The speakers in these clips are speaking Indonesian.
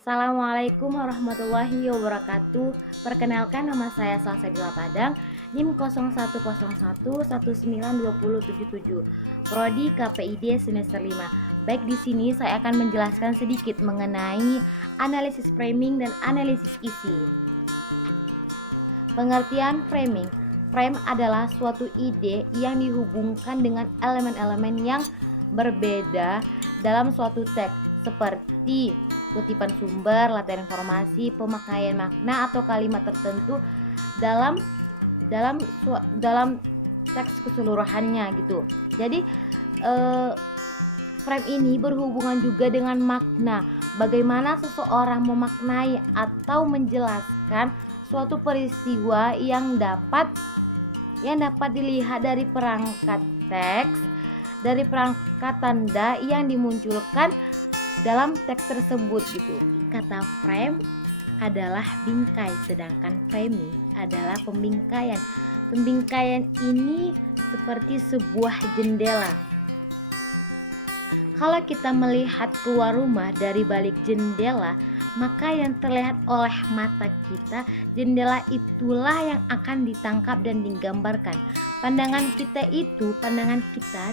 Assalamualaikum warahmatullahi wabarakatuh. Perkenalkan, nama saya Salsabila Padang, NIM 0111919077, Prodi KPID semester 5. Baik, di sini saya akan menjelaskan sedikit mengenai analisis framing dan analisis isi. Pengertian framing. Frame adalah suatu ide yang dihubungkan dengan elemen-elemen yang berbeda dalam suatu teks, seperti kutipan sumber, latihan informasi, pemakaian makna atau kalimat tertentu dalam teks keseluruhannya gitu. Jadi frame ini berhubungan juga dengan makna, bagaimana seseorang memaknai atau menjelaskan suatu peristiwa yang dapat dilihat dari perangkat teks, dari perangkat tanda yang dimunculkan dalam teks tersebut gitu. Kata frame adalah bingkai, sedangkan framing adalah pembingkaian. Pembingkaian ini seperti sebuah jendela. Kalau kita melihat keluar rumah dari balik jendela, maka yang terlihat oleh mata kita, jendela itulah yang akan ditangkap dan digambarkan. Pandangan kita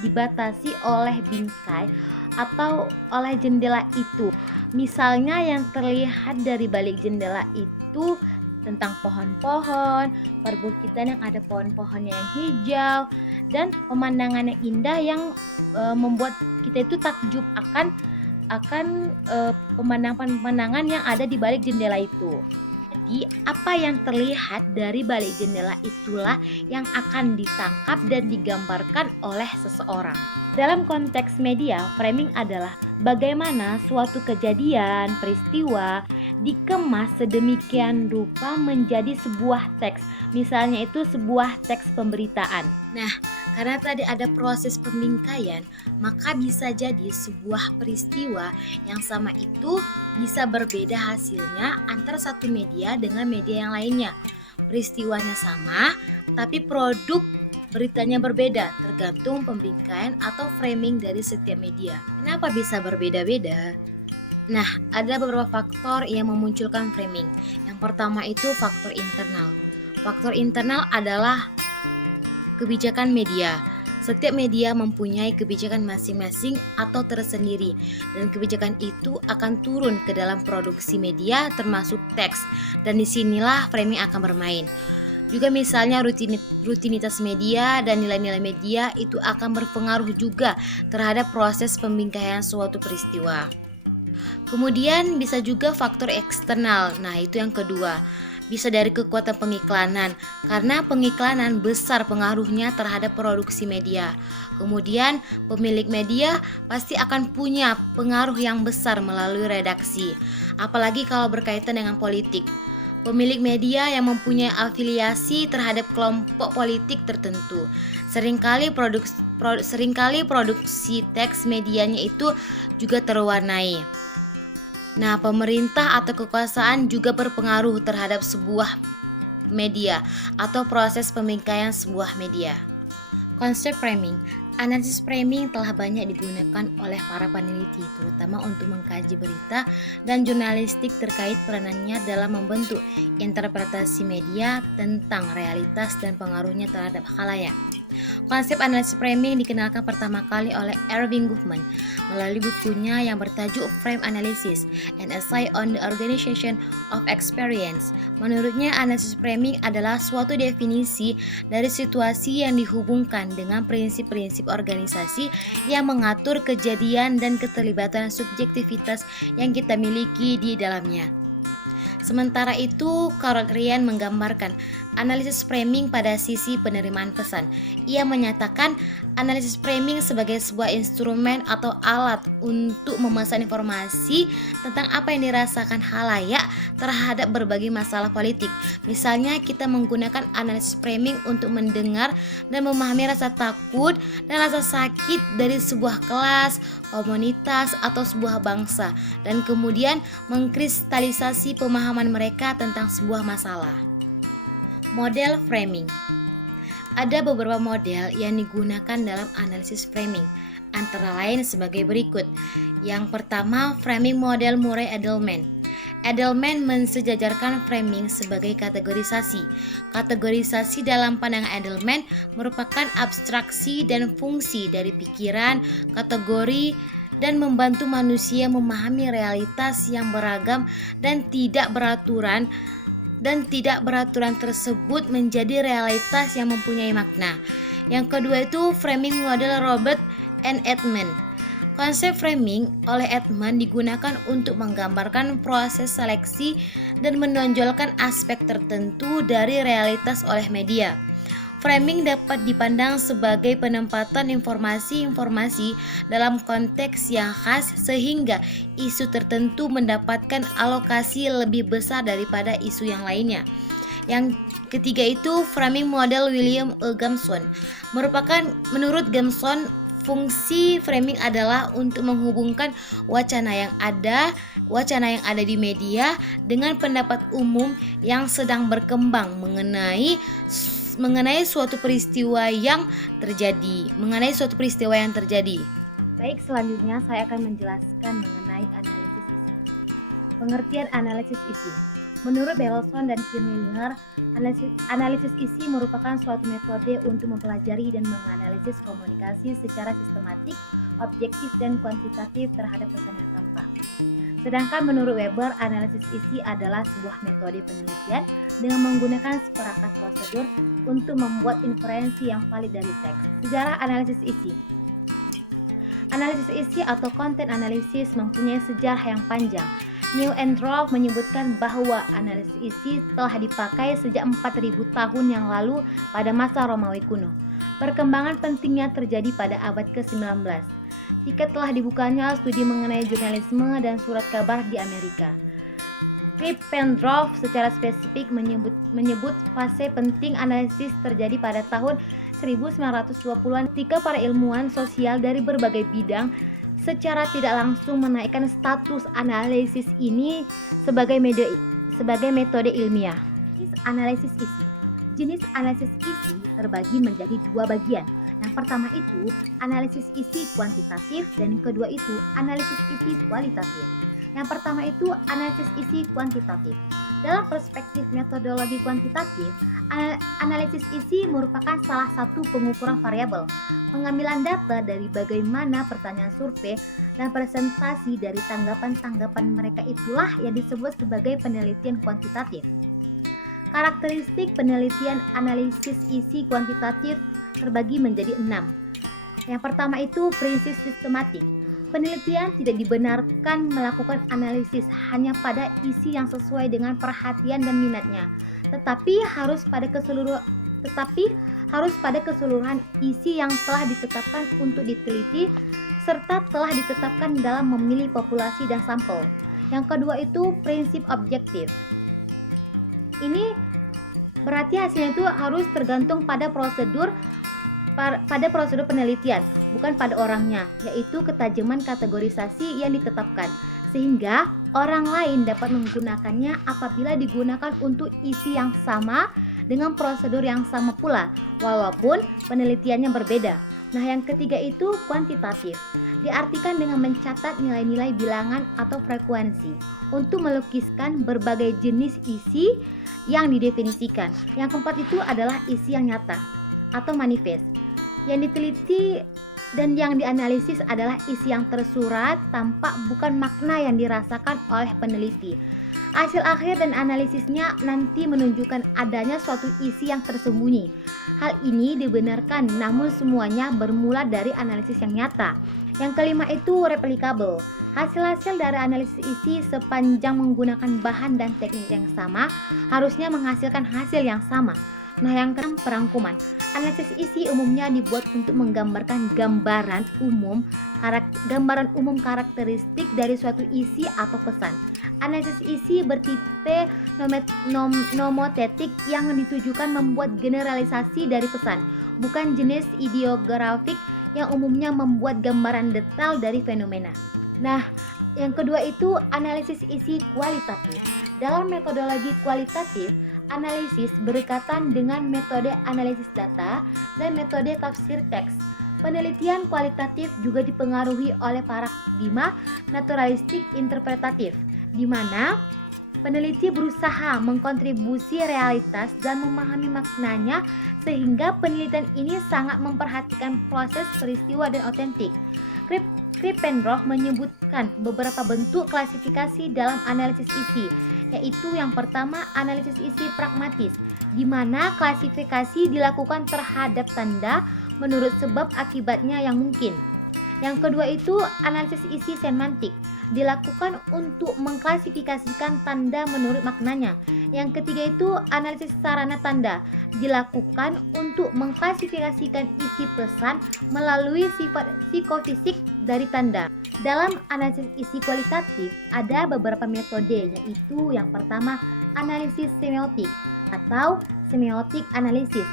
dibatasi oleh bingkai atau oleh jendela itu. Misalnya yang terlihat dari balik jendela itu tentang pohon-pohon, perbukitan yang ada pohon-pohonnya yang hijau, dan pemandangan yang indah yang membuat kita itu takjub akan pemandangan yang ada di balik jendela itu. Jadi, apa yang terlihat dari balik jendela itulah yang akan ditangkap dan digambarkan oleh seseorang. Dalam konteks media, framing adalah bagaimana suatu kejadian, peristiwa dikemas sedemikian rupa menjadi sebuah teks. Misalnya itu sebuah teks pemberitaan. Nah, karena tadi ada proses pembingkaian, maka bisa jadi sebuah peristiwa yang sama itu bisa berbeda hasilnya antara satu media dengan media yang lainnya. Peristiwanya sama, tapi produk beritanya berbeda, tergantung pembingkaian atau framing dari setiap media. Kenapa bisa berbeda-beda? Nah, ada beberapa faktor yang memunculkan framing. Yang pertama itu faktor internal. Faktor internal adalah kebijakan media. Setiap media mempunyai kebijakan masing-masing atau tersendiri, dan kebijakan itu akan turun ke dalam produksi media termasuk teks, dan disinilah framing akan bermain. Juga misalnya rutinitas media dan nilai-nilai media itu akan berpengaruh juga terhadap proses pembingkaian suatu peristiwa. Kemudian bisa juga faktor eksternal. Nah, itu yang kedua. Bisa dari kekuatan pengiklanan, karena pengiklanan besar pengaruhnya terhadap produksi media. Kemudian pemilik media pasti akan punya pengaruh yang besar melalui redaksi, apalagi kalau berkaitan dengan politik. Pemilik media yang mempunyai afiliasi terhadap kelompok politik tertentu. Seringkali produksi teks medianya itu juga terwarnai. Nah, pemerintah atau kekuasaan juga berpengaruh terhadap sebuah media atau proses pembingkaian sebuah media. Konsep framing. Analisis framing telah banyak digunakan oleh para peneliti, terutama untuk mengkaji berita dan jurnalistik terkait peranannya dalam membentuk interpretasi media tentang realitas dan pengaruhnya terhadap khalayak. Konsep analisis framing dikenalkan pertama kali oleh Erving Goffman melalui bukunya yang bertajuk Frame Analysis, an Essay on the Organization of Experience. Menurutnya, analisis framing adalah suatu definisi dari situasi yang dihubungkan dengan prinsip-prinsip organisasi yang mengatur kejadian dan keterlibatan subjektivitas yang kita miliki di dalamnya. Sementara itu, Carol Ryan menggambarkan analisis framing pada sisi penerimaan pesan. Ia menyatakan analisis framing sebagai sebuah instrumen atau alat untuk memesan informasi tentang apa yang dirasakan khalayak terhadap berbagai masalah politik. Misalnya, kita menggunakan analisis framing untuk mendengar dan memahami rasa takut dan rasa sakit dari sebuah kelas, komunitas, atau sebuah bangsa, dan kemudian mengkristalisasi pemahaman mereka tentang sebuah masalah. Model framing. Ada beberapa model yang digunakan dalam analisis framing, antara lain sebagai berikut. Yang pertama, framing model Murray-Edelman. Edelman mensejajarkan framing sebagai kategorisasi. Kategorisasi dalam pandangan Edelman merupakan abstraksi dan fungsi dari pikiran, kategori, dan membantu manusia memahami realitas yang beragam dan tidak beraturan tersebut menjadi realitas yang mempunyai makna. Yang kedua itu framing model Robert and Edman. Konsep framing oleh Edman digunakan untuk menggambarkan proses seleksi dan menonjolkan aspek tertentu dari realitas oleh media. Framing dapat dipandang sebagai penempatan informasi-informasi dalam konteks yang khas sehingga isu tertentu mendapatkan alokasi lebih besar daripada isu yang lainnya. Yang ketiga itu framing model William E. Gibson. Menurut Gibson, fungsi framing adalah untuk menghubungkan wacana yang ada di media dengan pendapat umum yang sedang berkembang mengenai suatu peristiwa yang terjadi. Baik, selanjutnya saya akan menjelaskan mengenai analisis isi. Pengertian analisis isi. Menurut Belson dan Kirchner, analisis isi merupakan suatu metode untuk mempelajari dan menganalisis komunikasi secara sistematik, objektif, dan kuantitatif terhadap pesan yang tampak. Sedangkan menurut Weber, analisis isi adalah sebuah metode penelitian dengan menggunakan seperangkat prosedur untuk membuat inferensi yang valid dari teks. Sejarah analisis isi. Analisis isi atau content analysis mempunyai sejarah yang panjang. New and Rolfe menyebutkan bahwa analisis isi telah dipakai sejak 4000 tahun yang lalu pada masa Romawi kuno. Perkembangan pentingnya terjadi pada abad ke-19. Ketika telah dibukanya studi mengenai jurnalisme dan surat kabar di Amerika. Krippendorff secara spesifik menyebut fase penting analisis terjadi pada tahun 1920-an ketika para ilmuwan sosial dari berbagai bidang secara tidak langsung menaikkan status analisis ini sebagai metode ilmiah. Jenis analisis isi terbagi menjadi dua bagian. Yang pertama itu analisis isi kuantitatif dan yang kedua itu analisis isi kualitatif. Yang pertama itu analisis isi kuantitatif. Dalam perspektif metodologi kuantitatif, analisis isi merupakan salah satu pengukuran variabel. Pengambilan data dari bagaimana pertanyaan survei dan presentasi dari tanggapan-tanggapan mereka itulah yang disebut sebagai penelitian kuantitatif. Karakteristik penelitian analisis isi kuantitatif terbagi menjadi 6. Yang pertama itu prinsip sistematik. Penelitian tidak dibenarkan melakukan analisis hanya pada isi yang sesuai dengan perhatian dan minatnya, tetapi harus pada keseluruhan isi yang telah ditetapkan untuk diteliti serta telah ditetapkan dalam memilih populasi dan sampel. Yang kedua itu prinsip objektif. Ini berarti hasilnya itu harus tergantung pada prosedur penelitian, bukan pada orangnya, yaitu ketajaman kategorisasi yang ditetapkan, sehingga orang lain dapat menggunakannya apabila digunakan untuk isi yang sama dengan prosedur yang sama pula, walaupun penelitiannya berbeda. Nah, yang ketiga itu kuantitatif, diartikan dengan mencatat nilai-nilai bilangan atau frekuensi untuk melukiskan berbagai jenis isi yang didefinisikan. Yang keempat itu adalah isi yang nyata atau manifest. Yang diteliti dan yang dianalisis adalah isi yang tersurat, tampak, bukan makna yang dirasakan oleh peneliti. Hasil akhir dan analisisnya nanti menunjukkan adanya suatu isi yang tersembunyi. Hal ini dibenarkan, namun semuanya bermula dari analisis yang nyata. Yang kelima itu replicable. Hasil-hasil dari analisis isi sepanjang menggunakan bahan dan teknik yang sama harusnya menghasilkan hasil yang sama. Nah, yang keenam perangkuman. Analisis isi umumnya dibuat untuk menggambarkan gambaran umum karakteristik dari suatu isi atau pesan. Analisis isi bertipe nomotetik yang ditujukan membuat generalisasi dari pesan, bukan jenis ideografik yang umumnya membuat gambaran detail dari fenomena. Nah, yang kedua itu analisis isi kualitatif. Dalam metodologi kualitatif, analisis berkaitan dengan metode analisis data dan metode tafsir teks. Penelitian kualitatif juga dipengaruhi oleh paradigma naturalistik interpretatif, di mana Peneliti berusaha mengkontribusi realitas dan memahami maknanya sehingga penelitian ini sangat memperhatikan proses peristiwa dan otentik. Krippendorff menyebutkan beberapa bentuk klasifikasi dalam analisis isi, yaitu yang pertama analisis isi pragmatis, di mana klasifikasi dilakukan terhadap tanda menurut sebab akibatnya yang mungkin. Yang kedua itu analisis isi semantik, dilakukan untuk mengklasifikasikan tanda menurut maknanya. Yang ketiga itu analisis sarana tanda, dilakukan untuk mengklasifikasikan isi pesan melalui sifat psikofisik dari tanda. Dalam analisis isi kualitatif ada beberapa metode, yaitu yang pertama analisis semiotik atau semiotik analisis.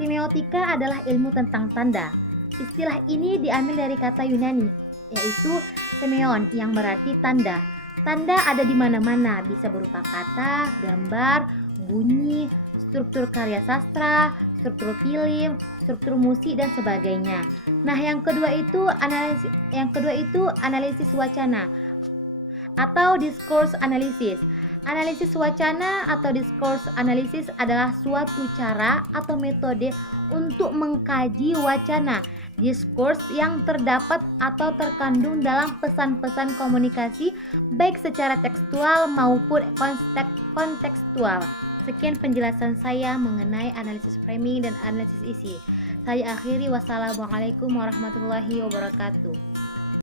Semiotika adalah ilmu tentang tanda. Istilah ini diambil dari kata Yunani, yaitu semeion yang berarti tanda. Tanda ada di mana-mana, bisa berupa kata, gambar, bunyi, struktur karya sastra, struktur film, struktur musik dan sebagainya. Nah, yang kedua itu analisis wacana atau discourse analysis. Analisis wacana atau discourse analysis adalah suatu cara atau metode untuk mengkaji wacana, diskurs yang terdapat atau terkandung dalam pesan-pesan komunikasi baik secara tekstual maupun kontekstual. Sekian penjelasan saya mengenai analisis framing dan analisis isi. Saya akhiri, wassalamualaikum warahmatullahi wabarakatuh.